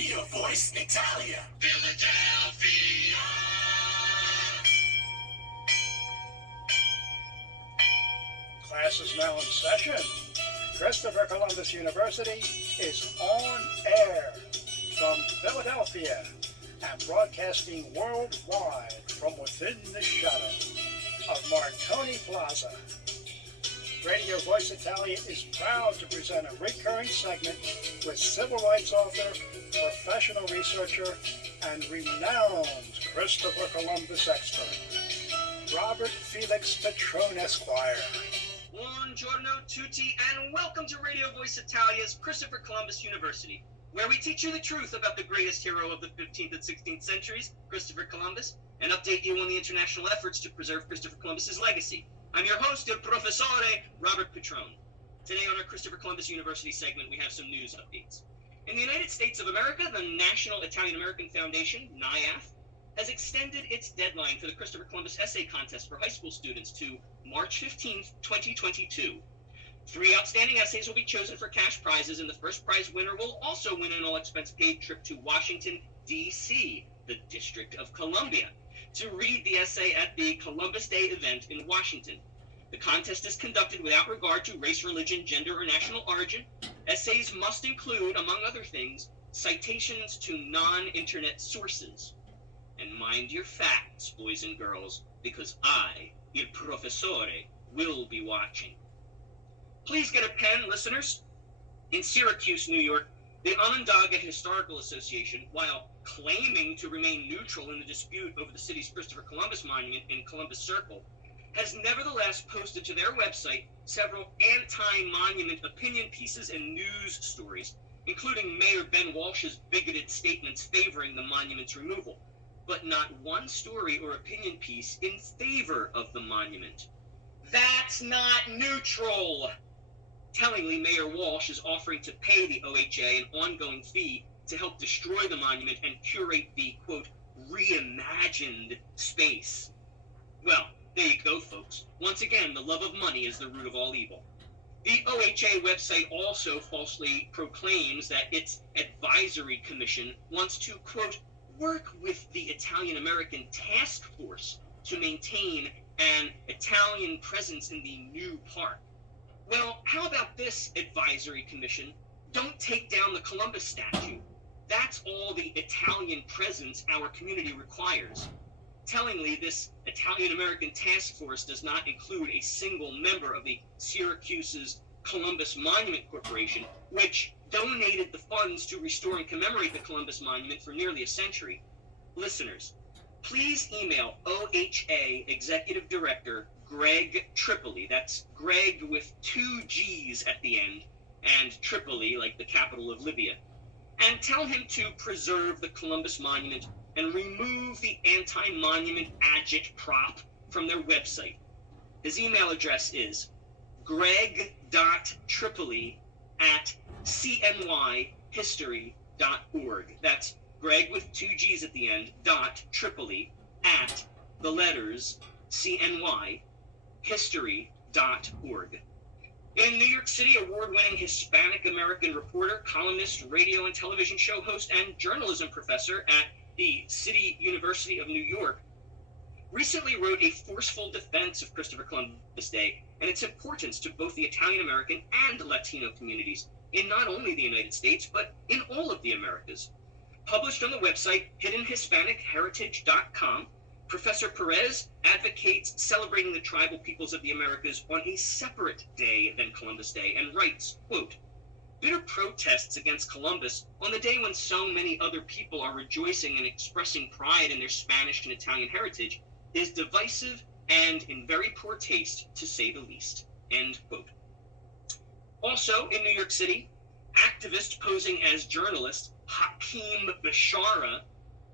Radio Voice Italia. Philadelphia. Class is now in session. Christopher Columbus University is on air from Philadelphia and broadcasting worldwide from within the shadow of Marconi Plaza. Radio Voice Italia is proud to present a recurring segment with civil rights author, professional researcher, and renowned Christopher Columbus expert, Robert Felix Petrone, Esquire. Buongiorno tutti, and welcome to Radio Voice Italia's Christopher Columbus University, where we teach you the truth about the greatest hero of the 15th and 16th centuries, Christopher Columbus, and update you on the international efforts to preserve Christopher Columbus's legacy. I'm your host, Professore, Robert Petrone. Today on our Christopher Columbus University segment, we have some news updates. In the United States of America, the National Italian-American Foundation, NIAF, has extended its deadline for the Christopher Columbus Essay Contest for high school students to March 15th, 2022. 3 outstanding essays will be chosen for cash prizes, and the first prize winner will also win an all-expense-paid trip to Washington, D.C., the District of Columbia, to read the essay at the Columbus Day event in Washington. The contest is conducted without regard to race, religion, gender, or national origin. Essays must include, among other things, citations to non-internet sources. And mind your facts, boys and girls, because I, il Professore, will be watching. Please get a pen, listeners. In Syracuse, New York, the Onondaga Historical Association, while claiming to remain neutral in the dispute over the city's Christopher Columbus Monument in Columbus Circle, has nevertheless posted to their website several anti-monument opinion pieces and news stories, including Mayor Ben Walsh's bigoted statements favoring the monument's removal, but not one story or opinion piece in favor of the monument. That's not neutral! Tellingly, Mayor Walsh is offering to pay the OHA an ongoing fee to help destroy the monument and curate the, quote, reimagined space. Well, there you go, folks. Once again, the love of money is the root of all evil. The OHA website also falsely proclaims that its advisory commission wants to, quote, work with the Italian-American task force to maintain an Italian presence in the new park. Well, how about this, advisory commission? Don't take down the Columbus statue. That's all the Italian presence our community requires. Tellingly, this Italian-American task force does not include a single member of the Syracuse's Columbus Monument Corporation, which donated the funds to restore and commemorate the Columbus Monument for nearly a century. Listeners, please email OHA Executive Director Greg Tripoli, that's Greg with 2 G's at the end, and Tripoli, like the capital of Libya, and tell him to preserve the Columbus Monument and remove the anti-monument agitprop from their website. His email address is greg.tripoli@cnyhistory.org. That's Greg with 2 G's at the end, Tripoli at the letters cnyhistory.org. In New York City, award-winning Hispanic American reporter, columnist, radio and television show host, and journalism professor at the City University of New York recently wrote a forceful defense of Christopher Columbus Day and its importance to both the Italian-American and Latino communities in not only the United States, but in all of the Americas. Published on the website hiddenhispanicheritage.com, Professor Perez advocates celebrating the tribal peoples of the Americas on a separate day than Columbus Day and writes, quote, bitter protests against Columbus on the day when so many other people are rejoicing and expressing pride in their Spanish and Italian heritage is divisive and in very poor taste, to say the least, end quote. Also in New York City, activist posing as journalist Hakeem Bashara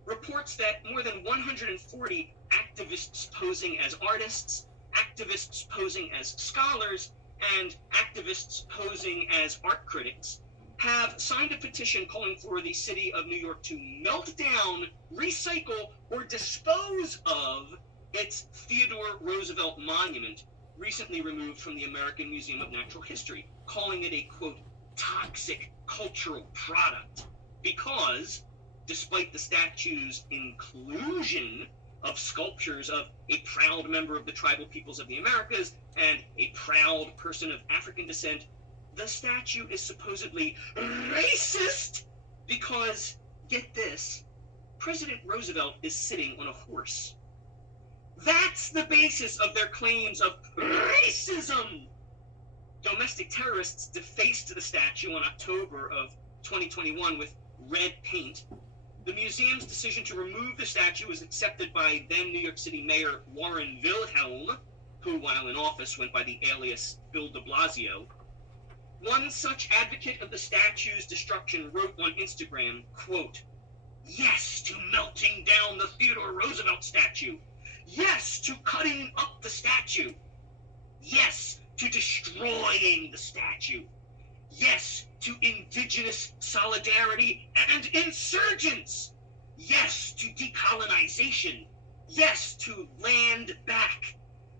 reports that more than 140 activists posing as artists, activists posing as scholars, and activists posing as art critics have signed a petition calling for the city of New York to melt down, recycle, or dispose of its Theodore Roosevelt monument, recently removed from the American Museum of Natural History, calling it a, quote, toxic cultural product. because, despite the statue's inclusion of sculptures of a proud member of the tribal peoples of the Americas and a proud person of African descent, the statue is supposedly racist because, get this, President Roosevelt is sitting on a horse. That's the basis of their claims of racism. Domestic terrorists defaced the statue in October of 2021 with red paint. The museum's decision to remove the statue was accepted by then New York City Mayor Warren Wilhelm, who, while in office, went by the alias Bill de Blasio. One such advocate of the statue's destruction wrote on Instagram, quote, "Yes to melting down the Theodore Roosevelt statue. Yes to cutting up the statue. Yes to destroying the statue. Yes to indigenous solidarity and insurgents. Yes to decolonization. Yes to land back.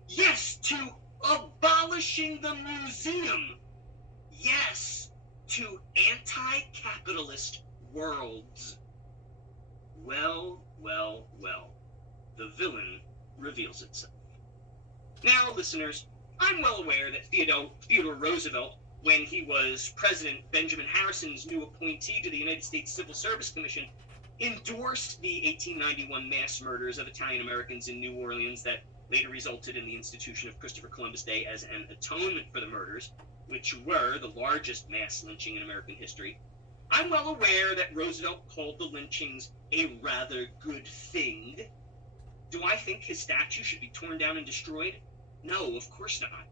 Yes to abolishing the museum. Yes to anti-capitalist worlds." Well, well, well. The villain reveals itself. Now, listeners, I'm well aware that Theodore Roosevelt, when he was President Benjamin Harrison's new appointee to the United States Civil Service Commission, endorsed the 1891 mass murders of Italian Americans in New Orleans that later resulted in the institution of Christopher Columbus Day as an atonement for the murders, which were the largest mass lynching in American history. I'm well aware that Roosevelt called the lynchings a rather good thing. Do I think his statue should be torn down and destroyed? No, of course not.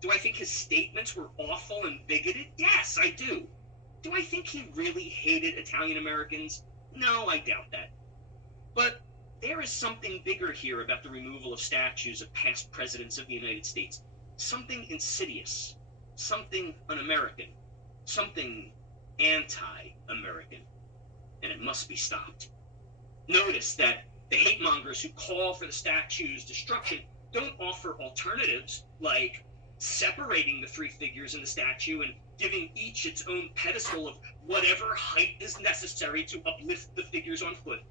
Do I think his statements were awful and bigoted? Yes, I do. Do I think he really hated Italian Americans? No, I doubt that. But there is something bigger here about the removal of statues of past presidents of the United States. Something insidious. Something un-American. Something anti-American. And it must be stopped. Notice that the hate mongers who call for the statue's destruction don't offer alternatives, like separating the three figures in the statue and giving each its own pedestal of whatever height is necessary to uplift the figures on foot.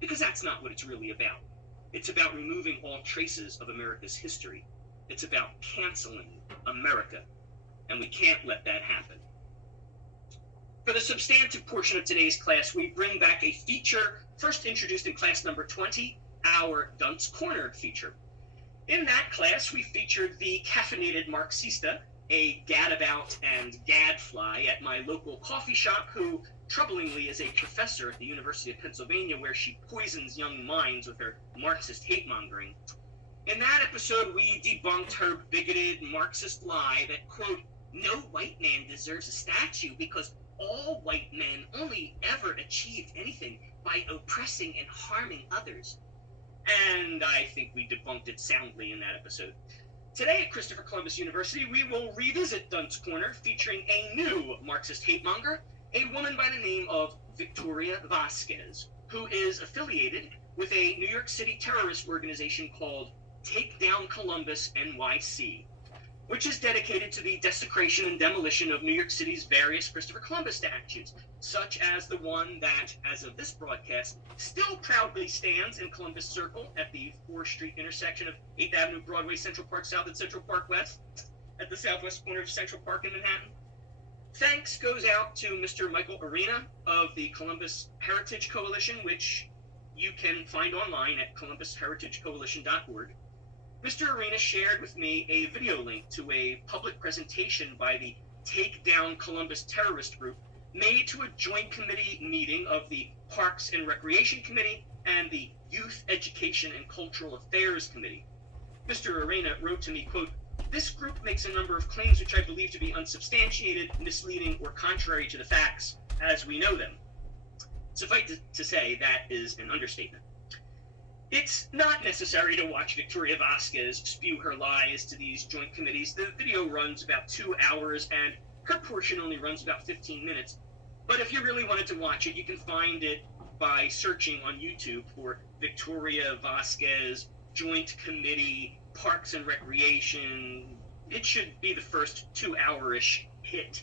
Because that's not what it's really about. It's about removing all traces of America's history. It's about canceling America. And we can't let that happen. For the substantive portion of today's class, we bring back a feature first introduced in class number 20, our Dunce Corner feature. In that class, we featured the caffeinated Marxista, a gadabout and gadfly at my local coffee shop who, troublingly, is a professor at the University of Pennsylvania where she poisons young minds with her Marxist hate-mongering. In that episode, we debunked her bigoted Marxist lie that, quote, "No white man deserves a statue because all white men only ever achieved anything by oppressing and harming others." And I think we debunked it soundly in that episode. Today at Christopher Columbus University, we will revisit Dunce Corner featuring a new Marxist hate-monger, a woman by the name of Victoria Vasquez, who is affiliated with a New York City terrorist organization called Down Columbus NYC, which is dedicated to the desecration and demolition of New York City's various Christopher Columbus statues, such as the one that, as of this broadcast, still proudly stands in Columbus Circle at the 4th Street intersection of 8th Avenue, Broadway, Central Park South, and Central Park West, at the southwest corner of Central Park in Manhattan. Thanks goes out to Mr. Michael Arena of the Columbus Heritage Coalition, which you can find online at columbusheritagecoalition.org. Mr. Arena shared with me a video link to a public presentation by the Take Down Columbus terrorist group made to a joint committee meeting of the Parks and Recreation Committee and the Youth Education and Cultural Affairs Committee. Mr. Arena wrote to me, quote, "This group makes a number of claims which I believe to be unsubstantiated, misleading, or contrary to the facts as we know them." Suffice to say, that is an understatement. It's not necessary to watch Victoria Vasquez spew her lies to these joint committees. The video runs about 2 hours, and her portion only runs about 15 minutes. But if you really wanted to watch it, you can find it by searching on YouTube for Victoria Vasquez Joint Committee Parks and Recreation. It should be the first 2 hour-ish hit.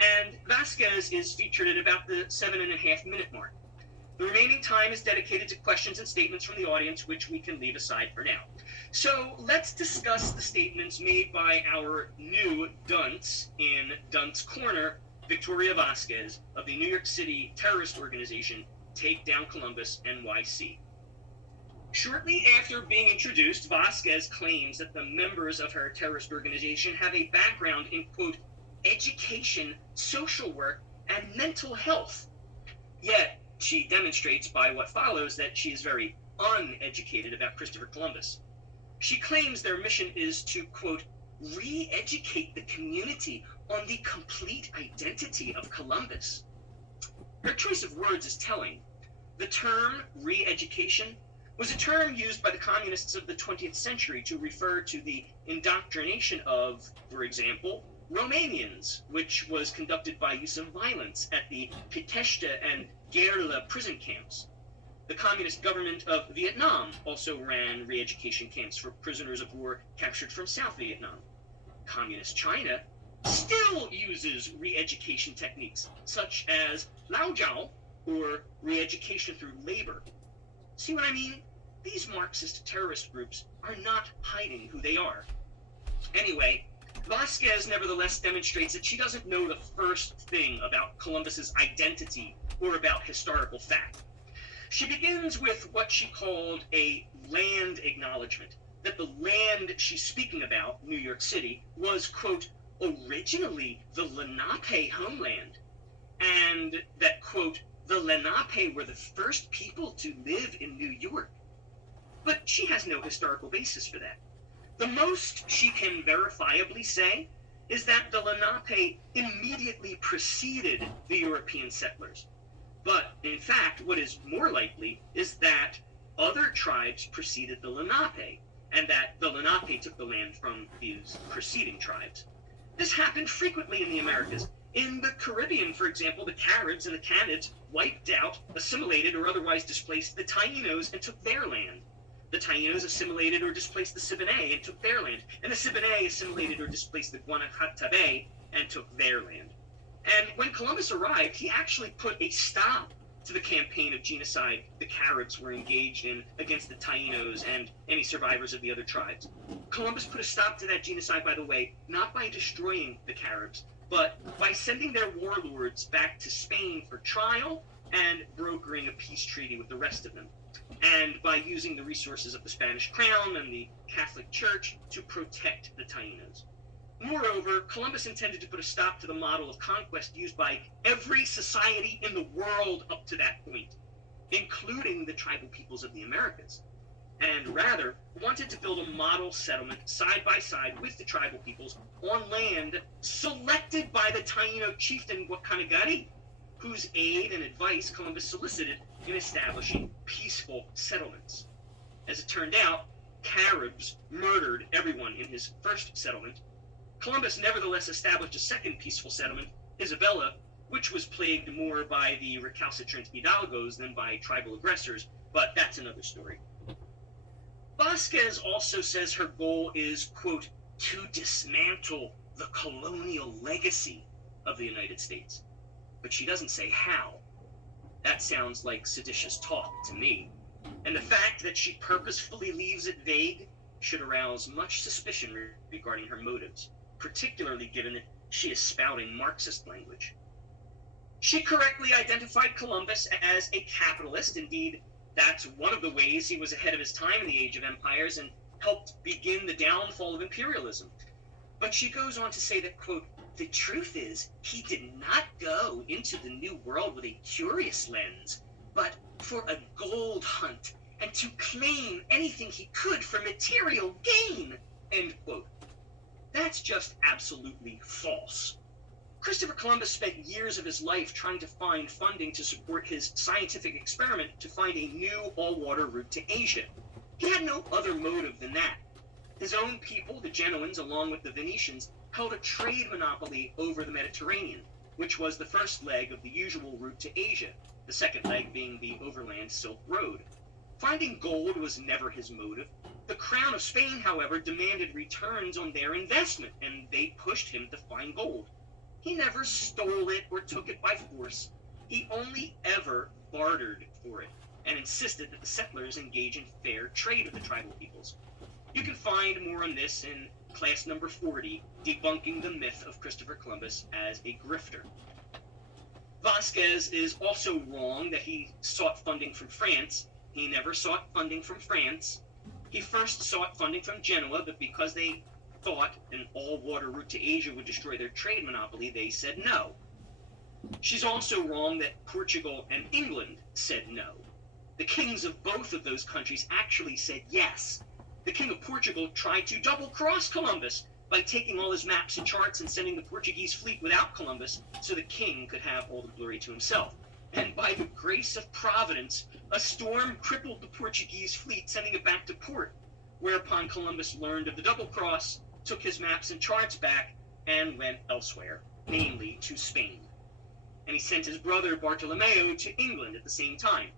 and Vasquez is featured at about the 7.5-minute mark. The remaining time is dedicated to questions and statements from the audience, which we can leave aside for now. So let's discuss the statements made by our new dunce in Dunce Corner, Victoria Vasquez, of the New York City terrorist organization Down Columbus NYC. Shortly after being introduced, Vasquez claims that the members of her terrorist organization have a background in, quote, education, social work, and mental health. Yet, she demonstrates by what follows that she is very uneducated about Christopher Columbus. She claims their mission is to, quote, re-educate the community on the complete identity of Columbus. Her choice of words is telling. The term re-education was a term used by the communists of the 20th century to refer to the indoctrination of, for example, Romanians, which was conducted by use of violence at the Pitești and Gherla prison camps. The communist government of Vietnam also ran re-education camps for prisoners of war captured from South Vietnam. Communist China still uses re-education techniques such as Lao Jiao, or re-education through labor. See what I mean? These Marxist terrorist groups are not hiding who they are. Anyway, Vasquez nevertheless demonstrates that she doesn't know the first thing about Columbus's identity or about historical fact. She begins with what she called a land acknowledgement, that the land she's speaking about, New York City, was, quote, originally the Lenape homeland, and that, quote, the Lenape were the first people to live in New York. But she has no historical basis for that. The most she can verifiably say is that the Lenape immediately preceded the European settlers. But, in fact, what is more likely is that other tribes preceded the Lenape, and that the Lenape took the land from these preceding tribes. This happened frequently in the Americas. In the Caribbean, for example, the Caribs and the Canids wiped out, assimilated, or otherwise displaced the Tainos and took their land. The Tainos assimilated or displaced the Siboney and took their land, and the Siboney assimilated or displaced the Guanacatabe and took their land. And when Columbus arrived, he actually put a stop to the campaign of genocide the Caribs were engaged in against the Tainos and any survivors of the other tribes. Columbus put a stop to that genocide, by the way, not by destroying the Caribs, but by sending their warlords back to Spain for trial and brokering a peace treaty with the rest of them, and by using the resources of the Spanish crown and the Catholic Church to protect the Tainos. Moreover, Columbus intended to put a stop to the model of conquest used by every society in the world up to that point, including the tribal peoples of the Americas, and rather wanted to build a model settlement side by side with the tribal peoples on land selected by the Taino chieftain Wakanagari, whose aid and advice Columbus solicited in establishing peaceful settlements. As it turned out, Caribs murdered everyone in his first settlement. Columbus nevertheless established a second peaceful settlement, Isabella, which was plagued more by the recalcitrant Hidalgos than by tribal aggressors, but that's another story. Vasquez also says her goal is, quote, to dismantle the colonial legacy of the United States. But she doesn't say how. That sounds like seditious talk to me. And the fact that she purposefully leaves it vague should arouse much suspicion regarding her motives, particularly given that she is spouting Marxist language. She correctly identified Columbus as a capitalist. Indeed, that's one of the ways he was ahead of his time in the Age of Empires and helped begin the downfall of imperialism. But she goes on to say that, quote, the truth is, he did not go into the New World with a curious lens, but for a gold hunt and to claim anything he could for material gain, end quote. That's just absolutely false. Christopher Columbus spent years of his life trying to find funding to support his scientific experiment to find a new all-water route to Asia. He had no other motive than that. His own people, the Genoans, along with the Venetians, held a trade monopoly over the Mediterranean, which was the first leg of the usual route to Asia, the second leg being the overland Silk Road. Finding gold was never his motive. The Crown of Spain, however, demanded returns on their investment, and they pushed him to find gold. He never stole it or took it by force. He only ever bartered for it and insisted that the settlers engage in fair trade with the tribal peoples. You can find more on this in class number 40, Debunking the Myth of Christopher Columbus as a Grifter. Vasquez is also wrong that he sought funding from France. He never sought funding from France. He first sought funding from Genoa, but because they thought an all-water route to Asia would destroy their trade monopoly, they said no. She's also wrong that Portugal and England said no. The kings of both of those countries actually said yes. The king of Portugal tried to double-cross Columbus by taking all his maps and charts and sending the Portuguese fleet without Columbus so the king could have all the glory to himself. And by the grace of Providence, a storm crippled the Portuguese fleet, sending it back to port, whereupon Columbus learned of the double-cross, took his maps and charts back, and went elsewhere, namely to Spain. And he sent his brother Bartolomeo to England at the same time.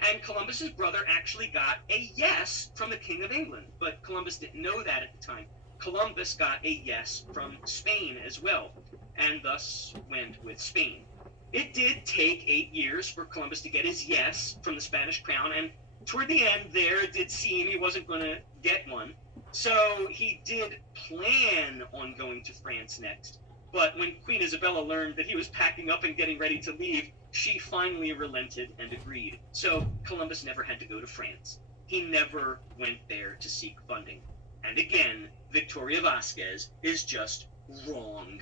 And Columbus's brother actually got a yes from the King of England, but Columbus didn't know that at the time. Columbus got a yes from Spain as well, and thus went with Spain. It did take 8 years for Columbus to get his yes from the Spanish crown, and toward the end there, it did seem he wasn't going to get one. So he did plan on going to France next. But when Queen Isabella learned that he was packing up and getting ready to leave, she finally relented and agreed. So Columbus never had to go to France. He never went there to seek funding. And again, Victoria Vasquez is just wrong,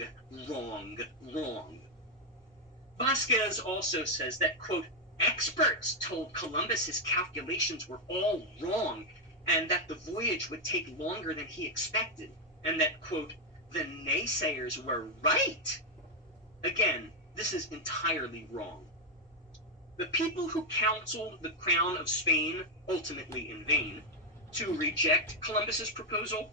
wrong, wrong. Vasquez also says that, quote, experts told Columbus his calculations were all wrong and that the voyage would take longer than he expected, and that, quote, the naysayers were right. Again, this is entirely wrong. The people who counseled the crown of Spain, ultimately in vain, to reject Columbus's proposal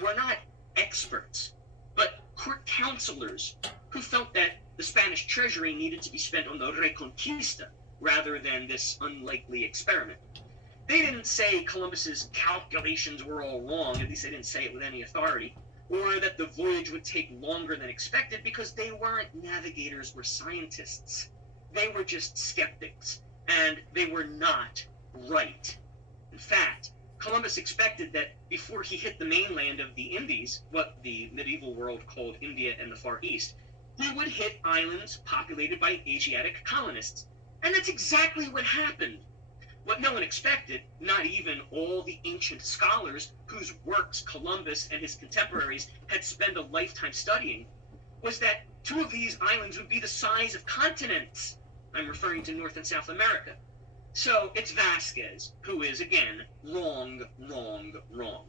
were not experts, but court counselors who felt that the Spanish treasury needed to be spent on the Reconquista rather than this unlikely experiment. They didn't say Columbus's calculations were all wrong, at least they didn't say it with any authority, or that the voyage would take longer than expected, because they weren't navigators or scientists. They were just skeptics, and they were not right. In fact, Columbus expected that before he hit the mainland of the Indies, what the medieval world called India and the Far East, he would hit islands populated by Asiatic colonists. And that's exactly what happened. What no one expected, not even all the ancient scholars whose works Columbus and his contemporaries had spent a lifetime studying, was that 2 of these islands would be the size of continents. I'm referring to North and South America. So it's Vasquez who is, again, wrong, wrong, wrong.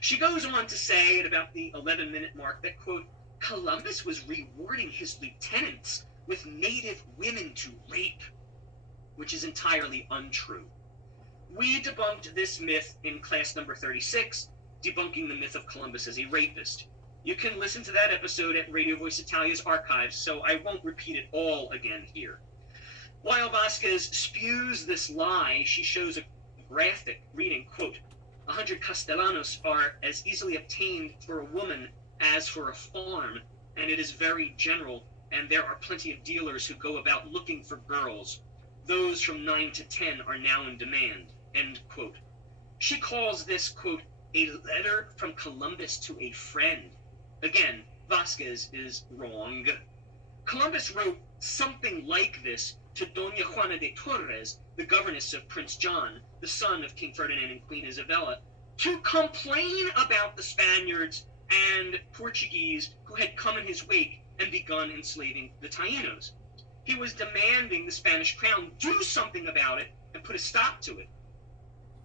She goes on to say at about the 11-minute mark that, quote, Columbus was rewarding his lieutenants with native women to rape, which is entirely untrue. We debunked this myth in class number 36, Debunking the Myth of Columbus as a Rapist. You can listen to that episode at Radio Voice Italia's archives, so I won't repeat it all again here. While Vasquez spews this lie, she shows a graphic reading, quote, 100 castellanos are as easily obtained for a woman as for a farm, and it is very general, and there are plenty of dealers who go about looking for girls. Those from 9 to 10 are now in demand, end quote. She calls this, quote, a letter from Columbus to a friend. Again, Vasquez is wrong. Columbus wrote something like this to Doña Juana de Torres, the governess of Prince John, the son of King Ferdinand and Queen Isabella, to complain about the Spaniards and Portuguese who had come in his wake and begun enslaving the Taínos. He was demanding the Spanish crown do something about it and put a stop to it.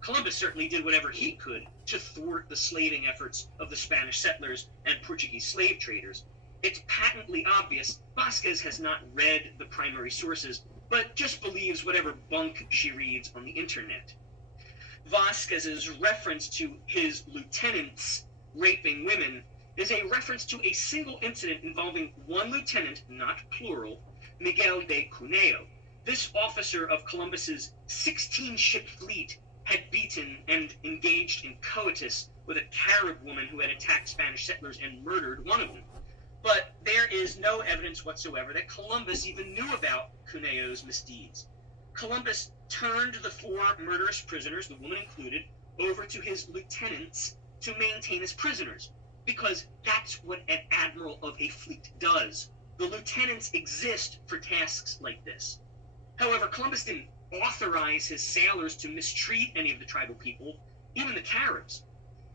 Columbus certainly did whatever he could to thwart the slaving efforts of the Spanish settlers and Portuguese slave traders. It's patently obvious Vasquez has not read the primary sources, but just believes whatever bunk she reads on the internet. Vasquez's reference to his lieutenants raping women is a reference to a single incident involving one lieutenant, not plural, Miguel de Cuneo. This officer of Columbus's 16-ship fleet had beaten and engaged in coitus with a Carib woman who had attacked Spanish settlers and murdered one of them. But there is no evidence whatsoever that Columbus even knew about Cuneo's misdeeds. Columbus turned the 4 murderous prisoners, the woman included, over to his lieutenants to maintain as prisoners, because that's what an admiral of a fleet does. The lieutenants exist for tasks like this. However, Columbus didn't authorize his sailors to mistreat any of the tribal people, even the Caribs.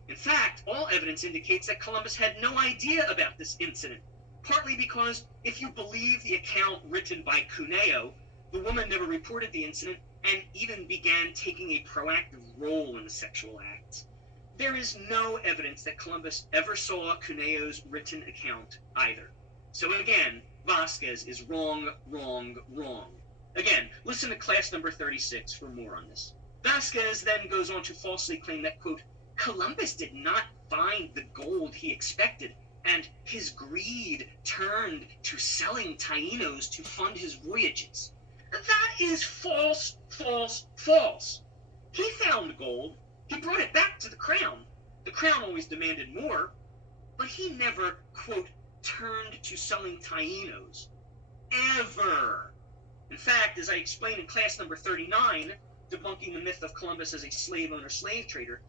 In fact, all evidence indicates that Columbus had no idea about this incident, partly because, if you believe the account written by Cuneo, the woman never reported the incident and even began taking a proactive role in the sexual acts. There is no evidence that Columbus ever saw Cuneo's written account either. So again, Vasquez is wrong, wrong, wrong. Again, listen to class number 36 for more on this. Vasquez then goes on to falsely claim that, quote, Columbus did not find the gold he expected, and his greed turned to selling Tainos to fund his voyages. That is false, false, false. He found gold. He brought it back to the crown. The crown always demanded more, but he never, quote, turned to selling Tainos. Ever. In fact, as I explained in class number 39, debunking the myth of Columbus as a slave owner, slave trader,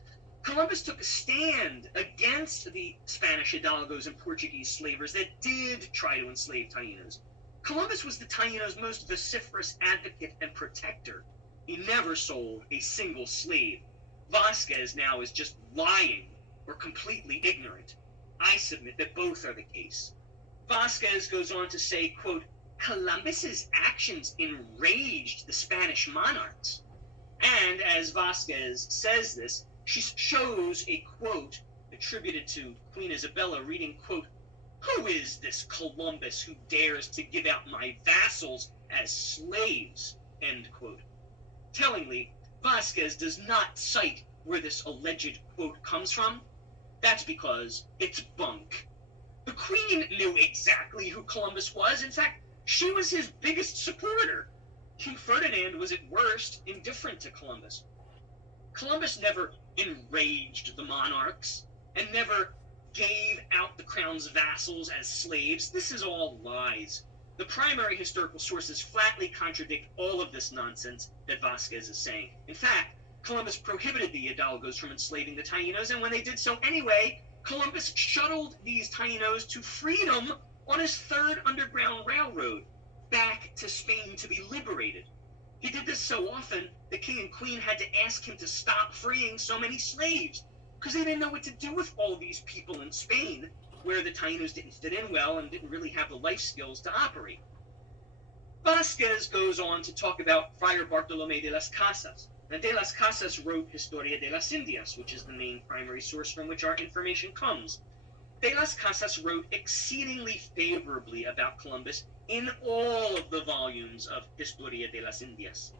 Columbus took a stand against the Spanish hidalgos and Portuguese slavers that did try to enslave Tainos. Columbus was the Tainos' most vociferous advocate and protector. He never sold a single slave. Vasquez now is just lying or completely ignorant. I submit that both are the case. Vasquez goes on to say, quote, Columbus's actions enraged the Spanish monarchs. And as Vasquez says this, she shows a quote attributed to Queen Isabella reading, quote, Who is this Columbus who dares to give out my vassals as slaves? End quote. Tellingly, Vasquez does not cite where this alleged quote comes from. That's because it's bunk. The Queen knew exactly who Columbus was. In fact, she was his biggest supporter. King Ferdinand was at worst indifferent to Columbus. Columbus never enraged the monarchs and never gave out the crown's vassals as slaves. This is all lies. The primary historical sources flatly contradict all of this nonsense that Vasquez is saying. In fact, Columbus prohibited the hidalgos from enslaving the Tainos, and when they did so anyway, Columbus shuttled these Tainos to freedom on his 3rd Underground Railroad back to Spain to be liberated. He did this so often, the king and queen had to ask him to stop freeing so many slaves, because they didn't know what to do with all these people in Spain, where the Tainos didn't fit in well and didn't really have the life skills to operate. Vasquez goes on to talk about Friar Bartolomé de las Casas. Now, de las Casas wrote Historia de las Indias, which is the main primary source from which our information comes. De las Casas wrote exceedingly favorably about Columbus in all of the volumes of Historia de las Indias.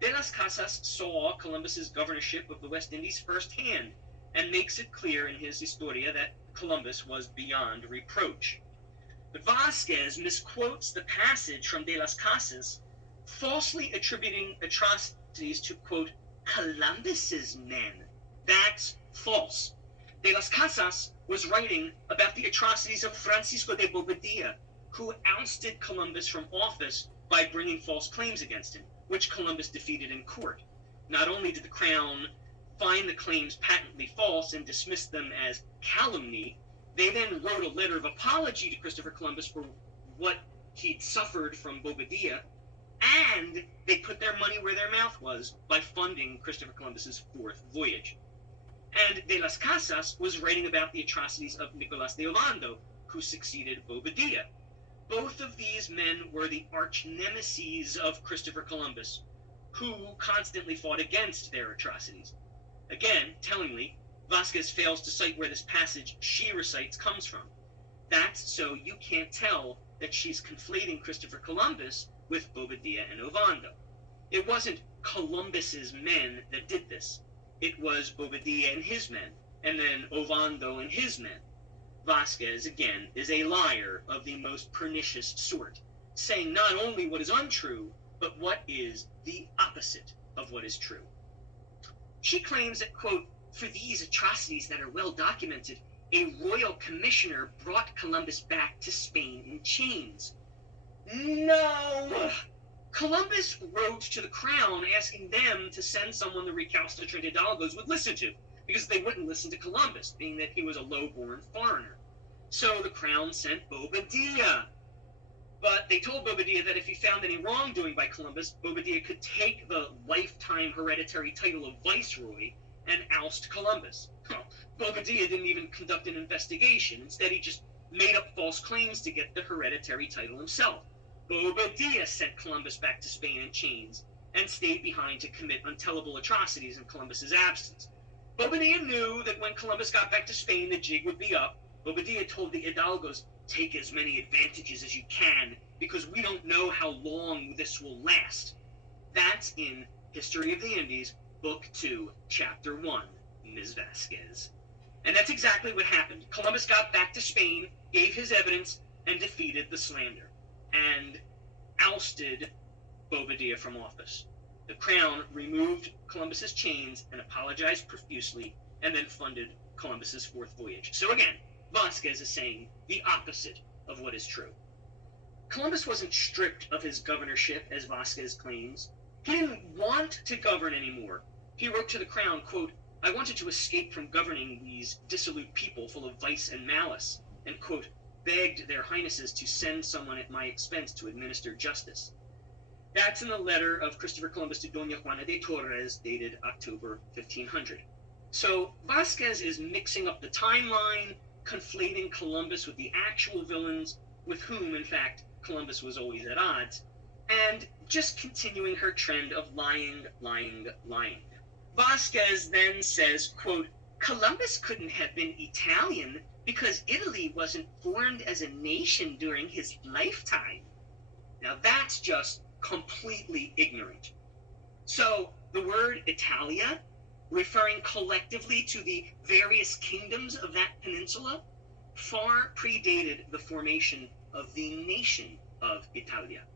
De las Casas saw Columbus's governorship of the West Indies firsthand, and makes it clear in his Historia that Columbus was beyond reproach. But Vasquez misquotes the passage from De las Casas, falsely attributing atrocities to, quote, Columbus's men. That's false. De las Casas was writing about the atrocities of Francisco de Bobadilla, who ousted Columbus from office by bringing false claims against him, which Columbus defeated in court. Not only did the crown find the claims patently false and dismiss them as calumny, they then wrote a letter of apology to Christopher Columbus for what he'd suffered from Bobadilla, and they put their money where their mouth was by funding Christopher Columbus's 4th voyage. And De las Casas was writing about the atrocities of Nicolas de Ovando, who succeeded Bobadilla. Both of these men were the arch nemeses of Christopher Columbus, who constantly fought against their atrocities. Again, tellingly, Vasquez fails to cite where this passage she recites comes from. That's so you can't tell that she's conflating Christopher Columbus with Bobadilla and Ovando. It wasn't Columbus's men that did this. It was Bobadilla and his men, and then Ovando and his men. Vasquez, again, is a liar of the most pernicious sort, saying not only what is untrue, but what is the opposite of what is true. She claims that, quote, for these atrocities that are well documented, a royal commissioner brought Columbus back to Spain in chains. No! Columbus wrote to the crown asking them to send someone the recalcitrant hidalgos would listen to, because they wouldn't listen to Columbus, being that he was a low-born foreigner. So the crown sent Bobadilla. But they told Bobadilla that if he found any wrongdoing by Columbus, Bobadilla could take the lifetime hereditary title of viceroy and oust Columbus. Bobadilla didn't even conduct an investigation. Instead, he just made up false claims to get the hereditary title himself. Bobadilla sent Columbus back to Spain in chains and stayed behind to commit untellable atrocities in Columbus's absence. Bobadilla knew that when Columbus got back to Spain, the jig would be up. Bobadilla told the hidalgos, "Take as many advantages as you can, because we don't know how long this will last." That's in History of the Indies, Book 2, Chapter 1, Ms. Vasquez. And that's exactly what happened. Columbus got back to Spain, gave his evidence, and defeated the slander, and ousted Bobadilla from office. The crown removed Columbus's chains and apologized profusely, and then funded Columbus's fourth voyage. So again, Vasquez is saying the opposite of what is true. Columbus wasn't stripped of his governorship, as Vasquez claims. He didn't want to govern anymore. He wrote to the crown, quote, "I wanted to escape from governing these dissolute people full of vice and malice," and, quote, "begged their highnesses to send someone at my expense to administer justice." That's in the letter of Christopher Columbus to Doña Juana de Torres, dated October 1500. So Vasquez is mixing up the timeline, conflating Columbus with the actual villains, with whom, in fact, Columbus was always at odds, and just continuing her trend of lying. Vasquez then says, quote, "Columbus couldn't have been Italian because Italy wasn't formed as a nation during his lifetime." Now that's just completely ignorant. So the word Italia, referring collectively to the various kingdoms of that peninsula, far predated the formation of the nation of Italia.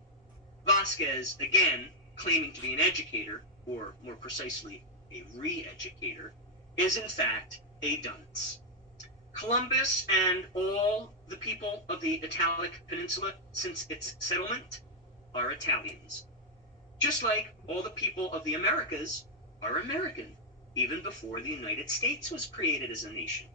Vasquez, again, claiming to be an educator, or more precisely, a re-educator, is in fact a dunce. Columbus and all the people of the Italic Peninsula since its settlement are Italians. Just like all the people of the Americas are American, even before the United States was created as a nation.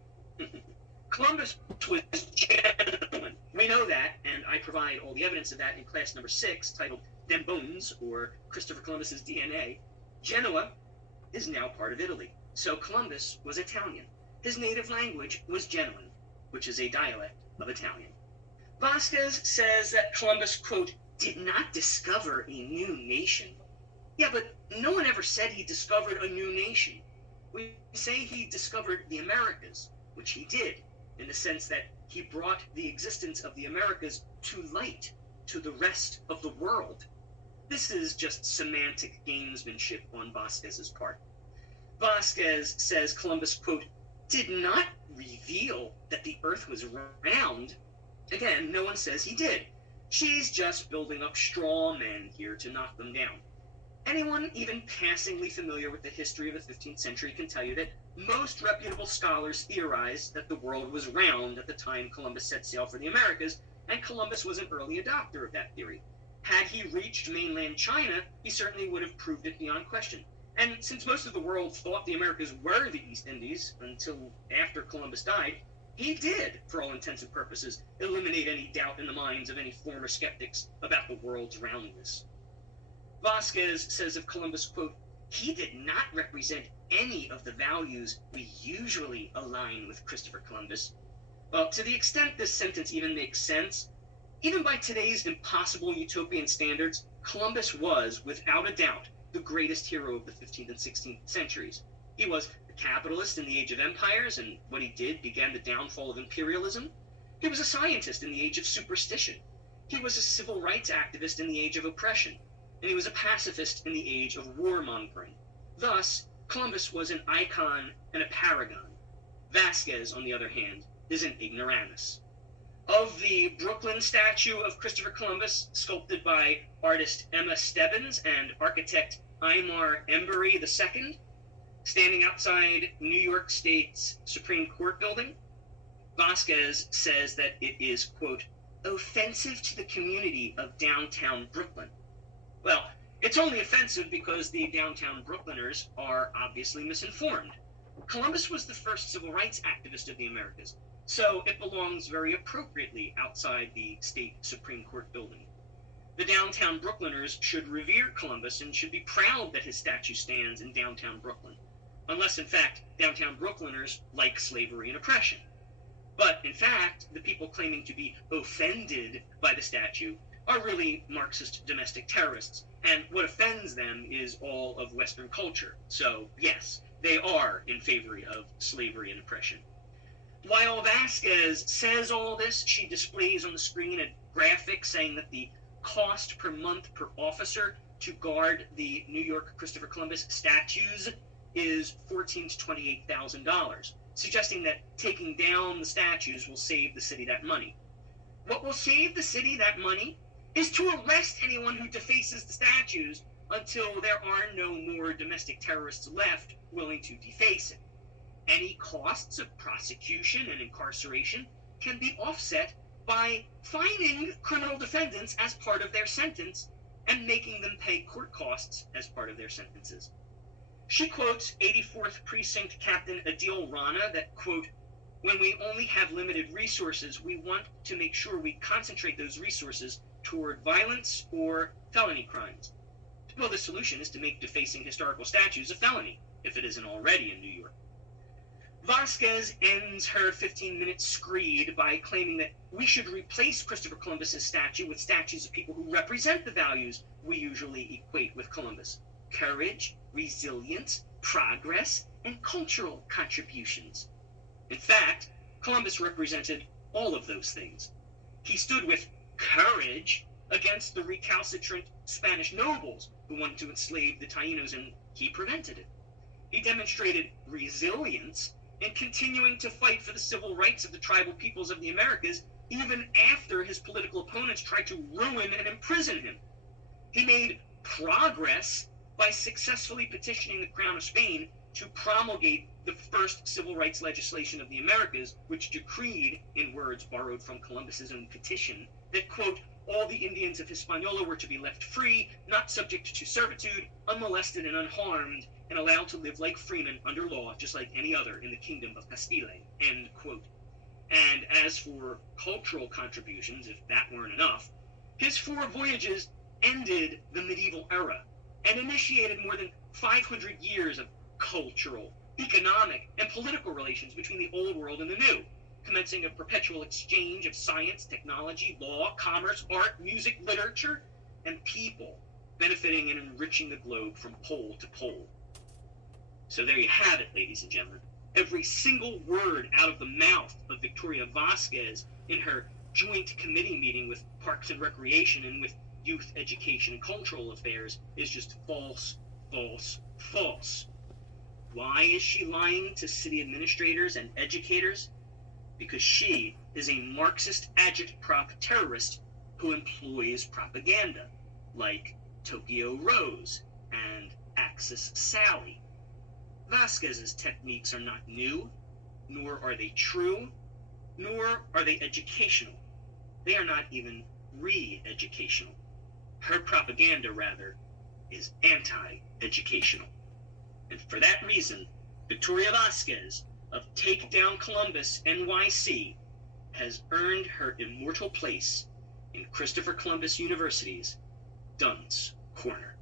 Columbus was genuine. We know that, and I provide all the evidence of that in class number 6, titled Debunks, or Christopher Columbus's DNA. Genoa is now part of Italy, so Columbus was Italian. His native language was Genoan, which is a dialect of Italian. Vasquez says that Columbus, quote, "did not discover a new nation." Yeah, but no one ever said he discovered a new nation. We say he discovered the Americas, which he did, in the sense that he brought the existence of the Americas to light, to the rest of the world. This is just semantic gamesmanship on Vasquez's part. Vasquez says Columbus, quote, "did not reveal that the earth was round." Again, no one says he did. She's just building up straw men here to knock them down. Anyone even passingly familiar with the history of the 15th century can tell you that most reputable scholars theorized that the world was round at the time Columbus set sail for the Americas, and Columbus was an early adopter of that theory. Had he reached mainland China, he certainly would have proved it beyond question. And since most of the world thought the Americas were the East Indies until after Columbus died, he did, for all intents and purposes, eliminate any doubt in the minds of any former skeptics about the world's roundness. Vasquez says of Columbus, quote, "he did not represent any of the values we usually align with Christopher Columbus." Well, to the extent this sentence even makes sense, even by today's impossible utopian standards, Columbus was, without a doubt, the greatest hero of the 15th and 16th centuries. He was a capitalist in the age of empires, and what he did began the downfall of imperialism. He was a scientist in the age of superstition. He was a civil rights activist in the age of oppression. And he was a pacifist in the age of warmongering. Thus, Columbus was an icon and a paragon. Vasquez, on the other hand, is an ignoramus. Of the Brooklyn statue of Christopher Columbus, sculpted by artist Emma Stebbins and architect Aymar Embury II, standing outside New York State's Supreme Court building, Vasquez says that it is, quote, offensive to the community of downtown Brooklyn. Well, it's only offensive because the downtown Brooklyners are obviously misinformed. Columbus was the first civil rights activist of the Americas, so it belongs very appropriately outside the state Supreme Court building. The downtown Brooklyners should revere Columbus and should be proud that his statue stands in downtown Brooklyn, unless, in fact, downtown Brooklyners like slavery and oppression. But, in fact, the people claiming to be offended by the statue are really Marxist domestic terrorists, and what offends them is all of Western culture. So, yes, they are in favor of slavery and oppression. While Vasquez says all this, she displays on the screen a graphic saying that the cost per month per officer to guard the New York Christopher Columbus statues is $14,000 to $28,000, suggesting that taking down the statues will save the city that money. What will save the city that money is to arrest anyone who defaces the statues until there are no more domestic terrorists left willing to deface it. Any costs of prosecution and incarceration can be offset by fining criminal defendants as part of their sentence and making them pay court costs as part of their sentences. She quotes 84th Precinct Captain Adil Rana that, quote, when we only have limited resources, we want to make sure we concentrate those resources toward violence or felony crimes. Well, the solution is to make defacing historical statues a felony, if it isn't already in New York. Vasquez ends her 15-minute screed by claiming that we should replace Christopher Columbus's statue with statues of people who represent the values we usually equate with Columbus: courage, resilience, progress, and cultural contributions. In fact, Columbus represented all of those things. He stood with courage against the recalcitrant Spanish nobles who wanted to enslave the Taínos, and he prevented it. He demonstrated resilience in continuing to fight for the civil rights of the tribal peoples of the Americas, even after his political opponents tried to ruin and imprison him. He made progress by successfully petitioning the Crown of Spain to promulgate the first civil rights legislation of the Americas, which decreed, in words borrowed from Columbus's own petition, that, quote, all the Indians of Hispaniola were to be left free, not subject to servitude, unmolested and unharmed, and allowed to live like freemen under law, just like any other in the kingdom of Castile, end quote. And as for cultural contributions, if that weren't enough, his 4 voyages ended the medieval era and initiated more than 500 years of cultural, economic, and political relations between the old world and the new, commencing a perpetual exchange of science, technology, law, commerce, art, music, literature, and people, benefiting and enriching the globe from pole to pole. So there you have it, ladies and gentlemen. Every single word out of the mouth of Victoria Vasquez in her joint committee meeting with Parks and Recreation and with Youth Education and Cultural Affairs is just false, false, false. Why is she lying to city administrators and educators? Because she is a Marxist agitprop terrorist who employs propaganda, like Tokyo Rose and Axis Sally. Vasquez's techniques are not new, nor are they true, nor are they educational. They are not even re-educational. Her propaganda, rather, is anti-educational. And for that reason, Victoria Vasquez of Take Down Columbus NYC has earned her immortal place in Christopher Columbus University's Dunce Corner.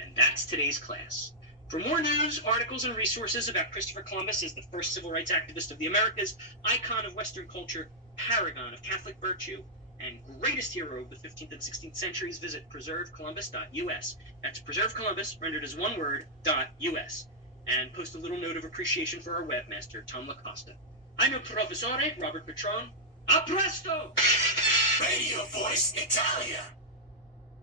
And that's today's class. For more news, articles, and resources about Christopher Columbus as the first civil rights activist of the Americas, icon of Western culture, paragon of Catholic virtue, and greatest hero of the 15th and 16th centuries, visit preservecolumbus.us. That's Preserve Columbus, rendered as one word, .us. And post a little note of appreciation for our webmaster, Tom LaCosta. I'm your Professore, Robert Petrone. A presto! Radio Voice Italia.